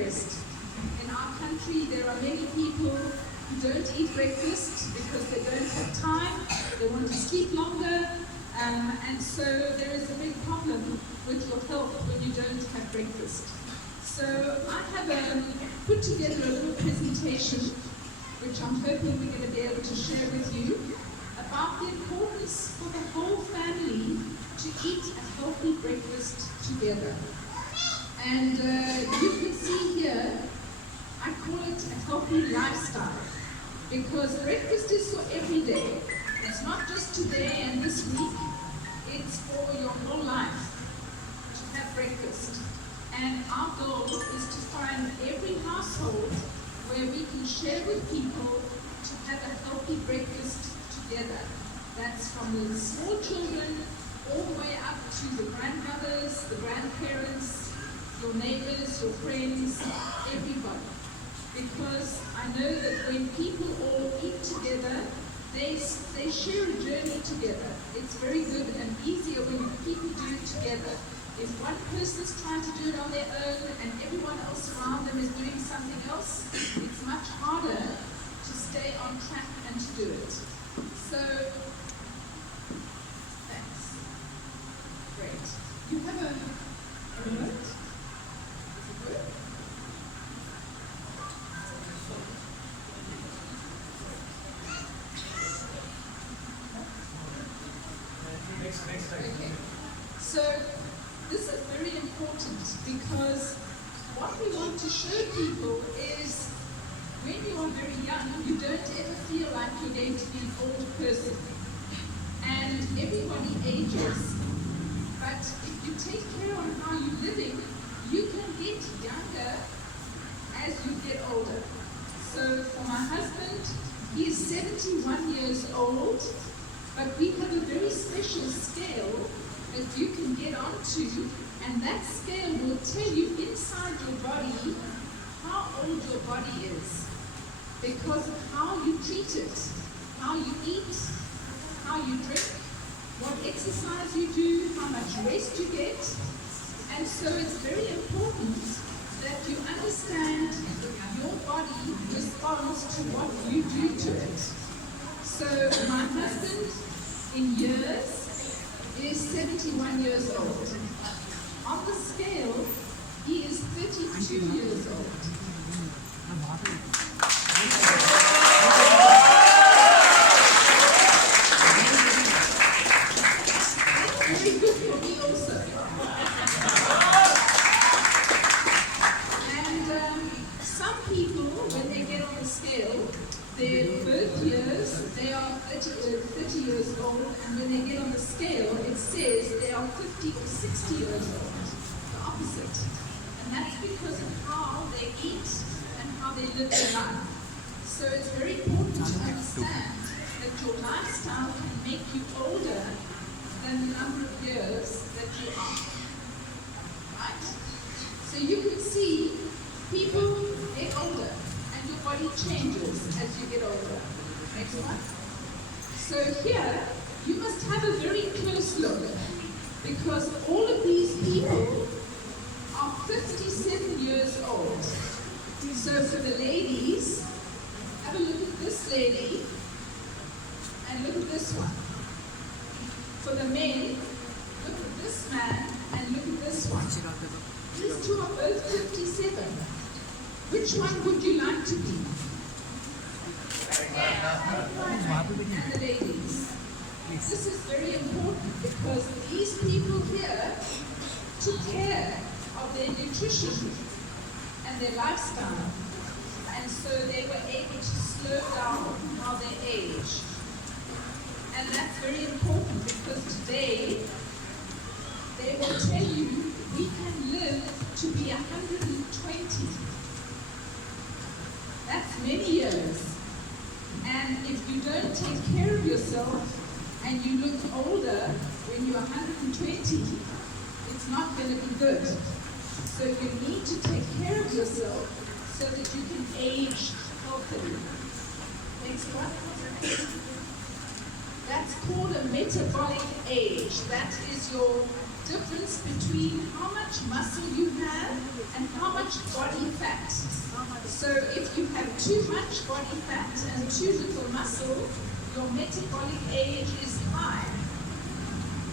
impressed. In our country, there are many people who don't eat breakfast because they don't have time, they want to sleep longer, and so there is a big problem with your health when you don't have breakfast. So I have put together a little presentation, which I'm hoping we're going to be able to share with you, about the importance for the whole family to eat a healthy breakfast together. And you can see here, I call it a healthy lifestyle, because breakfast is for every day. It's not just today and this week, it's for your whole life to have breakfast. And our goal is to find every household where we can share with people to have a healthy breakfast together. That's from the small children all the way up to the grandmothers, the grandparents, your neighbors, your friends, everybody. Because I know that when people all eat together, they share a journey together. It's very good and easier when people do it together. If one person's trying to do it on their own and everyone else around them is doing something else, it's much harder to stay on track and to do it. So, thanks. Great. You have a remote? Does it work? Okay. So this is very important, because what we want to show people is when you are very young, you don't ever feel like you're going to be an old person. And everybody ages. But if you take care of how you're living, you can get younger as you get older. So for my husband, he is 71 years old. But we have a very special scale that you can get onto, and that scale will tell you inside your body how old your body is, because of how you treat it, how you eat, how you drink, what exercise you do, how much rest you get. And so it's very important that you understand your body responds to what you do to it. So my husband, in years, is 71 years old. On the scale, he is 32 years old. That's very good for me also. And some people, when they get on the scale, their birth years, they are 30 years old, and when they get on the scale, it says they are 50 or 60 years old, the opposite. And that's because of how they eat and how they live their life. So it's very important to understand that your lifestyle can make you older than the number of years that you are. Right? So you can see people get older, and your body changes as you get older. Next one. So here, you must have a very close look, because all of these people are 57 years old. So for the ladies, have a look at this lady, and look at this one. For the men, look at this man, and look at this one. These two are both 57. Which one would you like to be? And the ladies. This is very important, because these people here took care of their nutrition and their lifestyle. And so they were able to slow down how they age. And that's very important, because today they will tell you we can live to be 120. That's many years. And if you don't take care of yourself and you look older when you're 120, it's not going to be good. So you need to take care of yourself so that you can age healthily. Next one. That's called a metabolic age. That is your difference between how much muscle you have and how much much body fat. So if you have too much body fat and too little muscle, your metabolic age is high.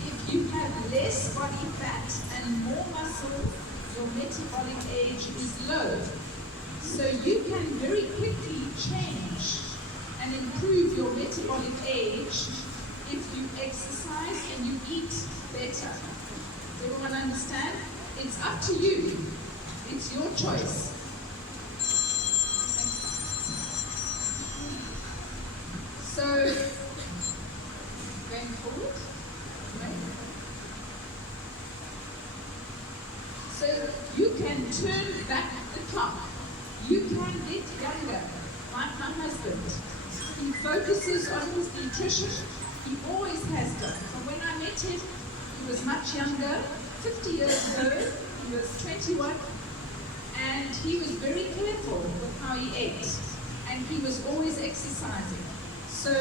If you have less body fat and more muscle, your metabolic age is low. So you can very quickly change and improve your metabolic age if you exercise and you eat better. Does everyone understand? It's up to you. It's your choice. So, going forward. So you can turn back the clock. You can get younger, like my husband. He focuses on his nutrition. He always has done. From when I met him, he was much younger, 50 years ago. He was 21, and he was very careful with how he ate, and he was always exercising. So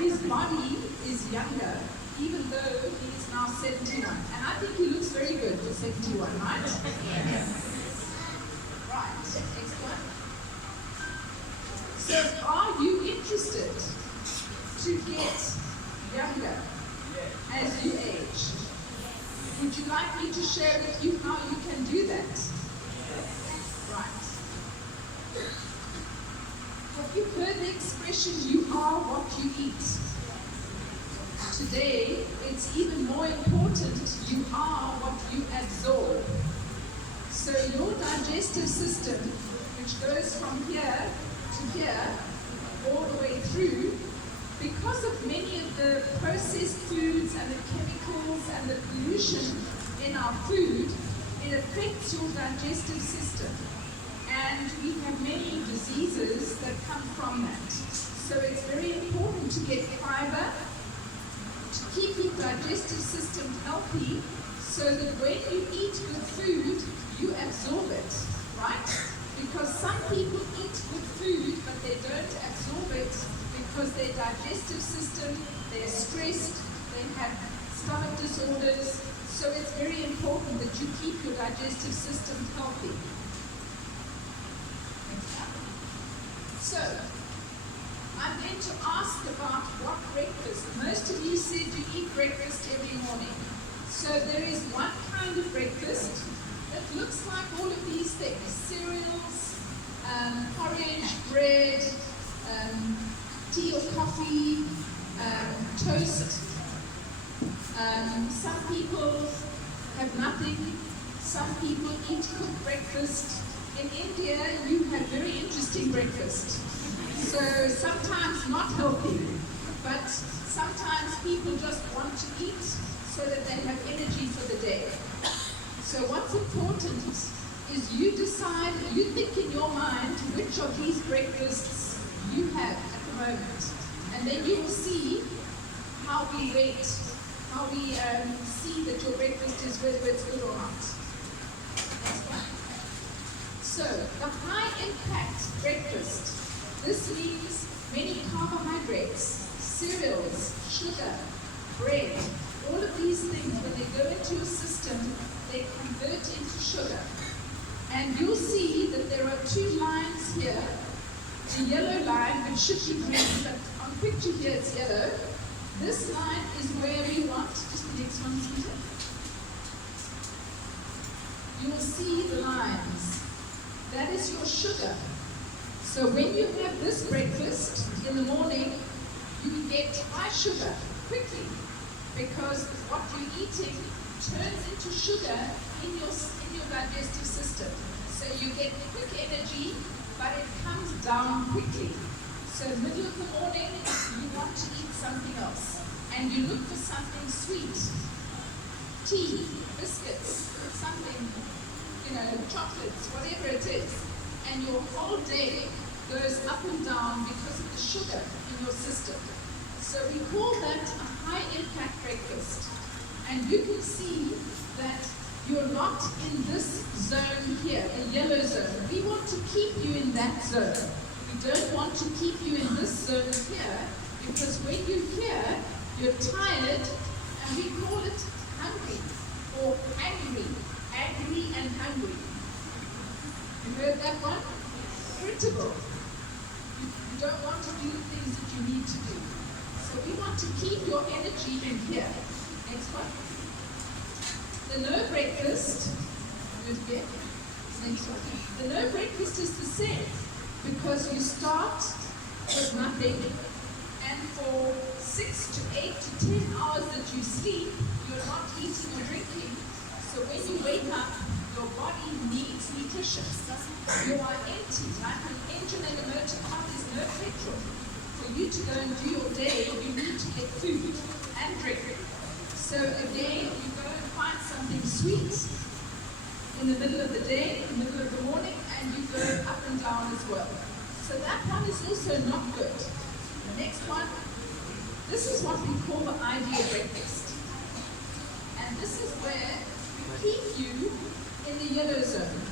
his body is younger, even though he is now 71. And I think he looks very good for 71, right? Yes. Right, next one. So are you interested to get younger as you age? Would you like me to share with you how you can do that? Right. Have you heard the expression, you are what you eat? Today, it's even more important, you are what you absorb. So your digestive system, which goes from here to here, all the way through, because of many of the processed foods and the chemicals and the pollution in our food, it affects your digestive system. And we have many diseases that come from that. So it's very important to get fiber, to keep your digestive system healthy, so that when you eat good food, you absorb it, right? Because some people eat good food, but they don't absorb it because their digestive system, they're stressed, they have stomach disorders. So it's very important that you keep your digestive system healthy. So, I'm going to ask about what breakfast. Most of you said you eat breakfast every morning. So there is one kind of breakfast that looks like all of these things. Cereals, porridge, bread, tea or coffee, toast. Some people have nothing. Some people eat cooked breakfast. In India, you have very interesting breakfast. So sometimes not healthy, but sometimes people just want to eat so that they have energy for the day. So what's important is you decide, you think in your mind which of these breakfasts you have at the moment. And then you will see how we rate, how we see that your breakfast is whether it's good or not. Next one. So, the high-impact breakfast, this means many carbohydrates, cereals, sugar, bread, all of these things, when they go into your system, they convert into sugar. And you'll see that there are two lines here. The yellow line, which should be green, but on picture here it's yellow. This line is where we want, just the next one, Peter. You will see the lines. That is your sugar. So when you have this breakfast in the morning, you get high sugar quickly because what you're eating turns into sugar in your digestive system. So you get quick energy, but it comes down quickly. So middle of the morning, you want to eat something else. And you look for something sweet. Tea, biscuits, something, chocolates, whatever it is, and your whole day goes up and down because of the sugar in your system. So we call that a high-impact breakfast. And you can see that you're not in this zone here, the yellow zone. We want to keep you in that zone. We don't want to keep you in this zone here, because when you're here, you're tired, and we call it hungry or angry and hungry. heard that one? Irritable. You don't want to do the things that you need to do. So we want to keep your energy in here. Next one. The no breakfast. Who's there? Next one. The no breakfast is the same because you start with nothing, and for 6 to 8 to 10 hours that you sleep, you're not eating or drinking. So when you wake up, your body needs nutrition. You are empty, like an engine and a motor car, there's no petrol. For you to go and do your day, you need to get food and drink. So again, you go and find something sweet in the middle of the day, in the middle of the morning, and you go up and down as well. So that one is also not good. The next one, this is what we call the ideal breakfast. And this is where we keep you in the yellow zone.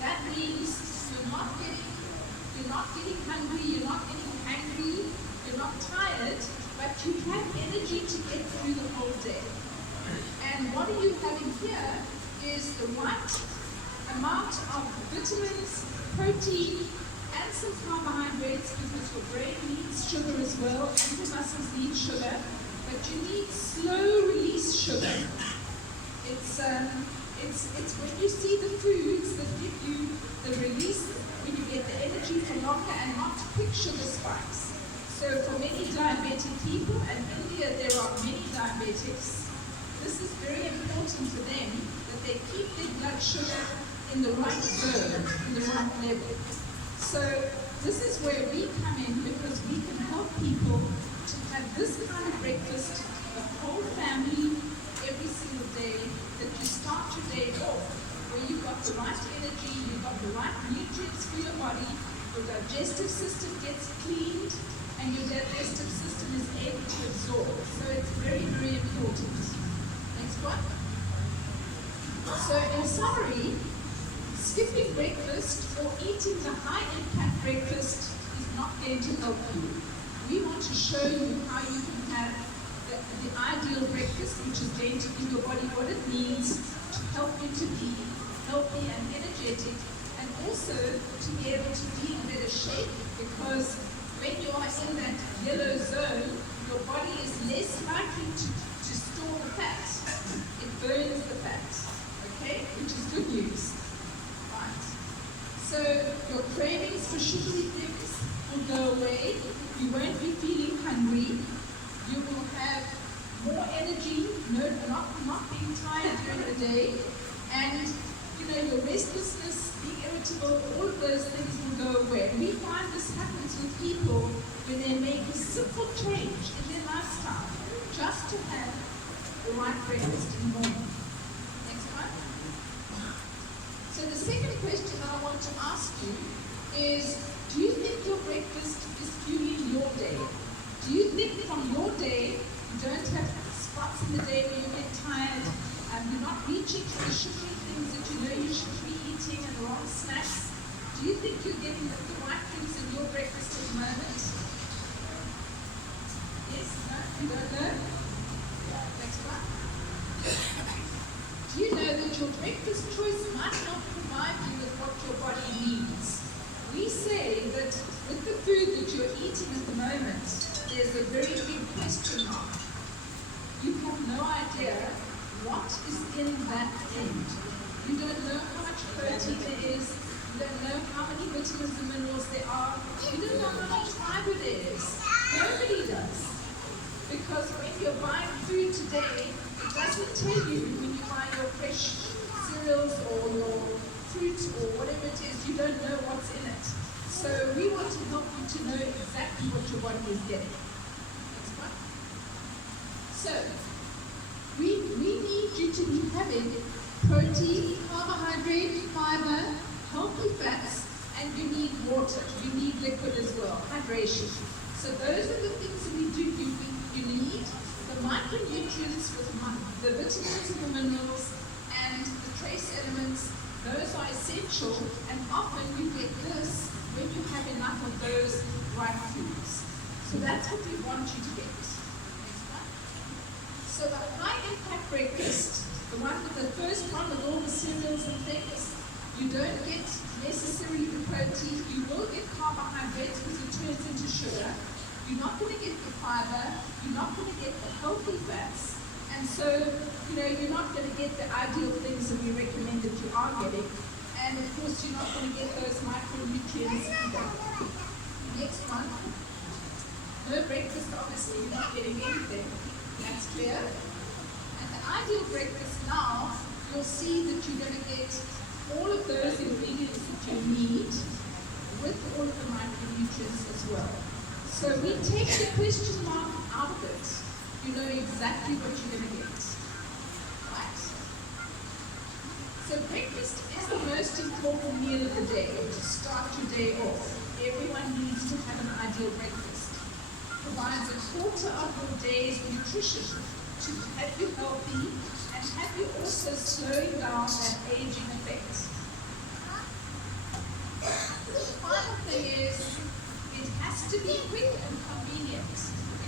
That means you're not getting hungry, you're not getting angry, you're not tired, but you have energy to get through the whole day. And what are you having here is the right amount of vitamins, protein, and some carbohydrates, because your brain needs sugar as well, and your muscles need sugar, but you need slow release sugar. It's when you see the foods that give you the release, when you get the energy for longer and not quick sugar spikes. So for many diabetic people, and in India there are many diabetics, this is very important for them that they keep their blood sugar in the right zone, in the right level. So this is where we come in, because we can help people to have this kind of breakfast, the whole family, every single day, that you start your day off, where you've got the right energy, you've got the right nutrients for your body, your digestive system gets cleaned, and your digestive system is able to absorb. So it's very, very important. Next one. So in summary, skipping breakfast or eating the high-impact breakfast is not going to help you. We want to show you how you can have the ideal breakfast, which is going to give your body what it needs to help you to be healthy and energetic, and also to be able to be in better shape, because when you are in that yellow zone, your body is less likely to store the fat. It burns the fat, okay, which is good news. So your cravings for sugary things will go away. You won't be feeling hungry. You will have more energy, not being tired during the day. And your restlessness, being irritable, all of those things will go away. We find this happens with people when they make a simple change in their lifestyle, just to have the right breakfast in the morning. Next one. So the second question I want to ask you is, do you think your breakfast is fueling your day? Do you think from your day you don't have spots in the day where you get tired and you're not reaching for the sugary things that you know you should be eating and the wrong snacks? Do you think you're getting the right things in your breakfast at the moment? Yes? No? You don't know? Next one. Do you know that your breakfast choice might not provide you with what your body needs? We say that with the food that you're eating at the moment, there's a very big question mark. You have no idea what is in that food. You don't know how much protein there is. You don't know how many vitamins and minerals there are. You don't know how much fiber there is. Nobody does. Because when you're buying food today, it doesn't tell you when you buy your fresh cereals or your fruit or whatever it is, you don't know what's in it. So we want to help you to know exactly what your body is getting. Next one. So we need you to be having protein, carbohydrate, fiber, healthy fats, and you need water. You need liquid as well, hydration. So those are the things that we do. You need the micronutrients with the vitamins and the minerals and the trace elements. Those are essential, and often you get this when you have enough of those right foods. So that's what we want you to get. Next one. So the high-impact breakfast, the one with the first one with all the cereals and things, you don't get necessarily the protein. You will get carbohydrates because it turns into sugar. You're not going to get the fiber. You're not going to get the healthy fats. And so, you're not going to get the ideal things that we recommend that you are getting. And of course, you're not going to get those micronutrients either. Next one. No breakfast, obviously, you're not getting anything. That's clear. And the ideal breakfast now, you'll see that you're going to get all of those ingredients that you need with all of the micronutrients as well. So we take the question mark out of it. You know exactly what you're going to get. Right? So breakfast is the most important meal of the day to start your day off. Everyone needs to have an ideal breakfast. Provides a quarter of your day's nutrition to have you healthy and have you also slowing down that aging effect. The final thing is, it has to be quick and convenient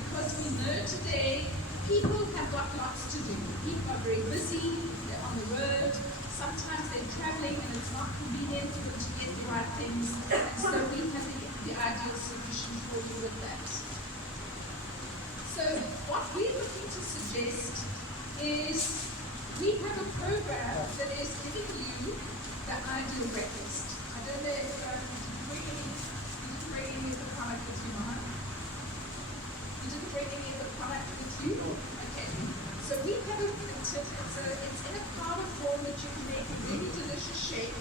because we know today people have got lots to do. People are very busy, they're on the road, sometimes they're traveling and it's not convenient for them to get the right things, and so we have the ideal solution for you with that. So what we're looking to suggest is we have a program that is giving you the ideal breakfast. I don't know if you didn't bring any of the product with you, Mohan? You didn't bring any of the product with you? Okay. So we have a tip. It's in a powder form that you can make a really delicious shake.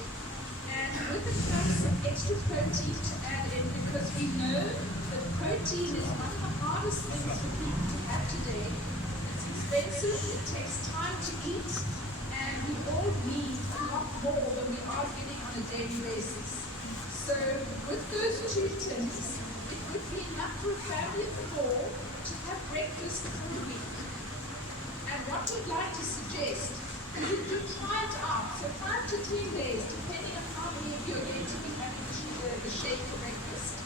And with it comes some extra protein to add in because we know that protein is one of the hardest things for people to have today. It's expensive, it takes time to eat, and we all need a lot more than we are getting on a daily basis. So with those 2 tins, it would be enough for a family of 4 to have breakfast for the week. And what we'd like to suggest is that you try it out. So 5 to 10 days, depending on how many of you are going to be having the shake for breakfast.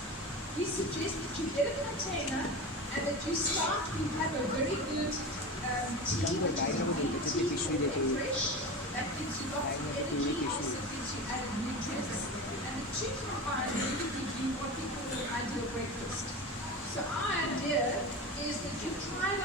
We suggest that you get a container and that you start. We have a very good tea, which is a green tea fresh. That gives you lots of energy, also gives you added nutrients. And the 2 combined really give you what we call an ideal breakfast. So our idea is that you try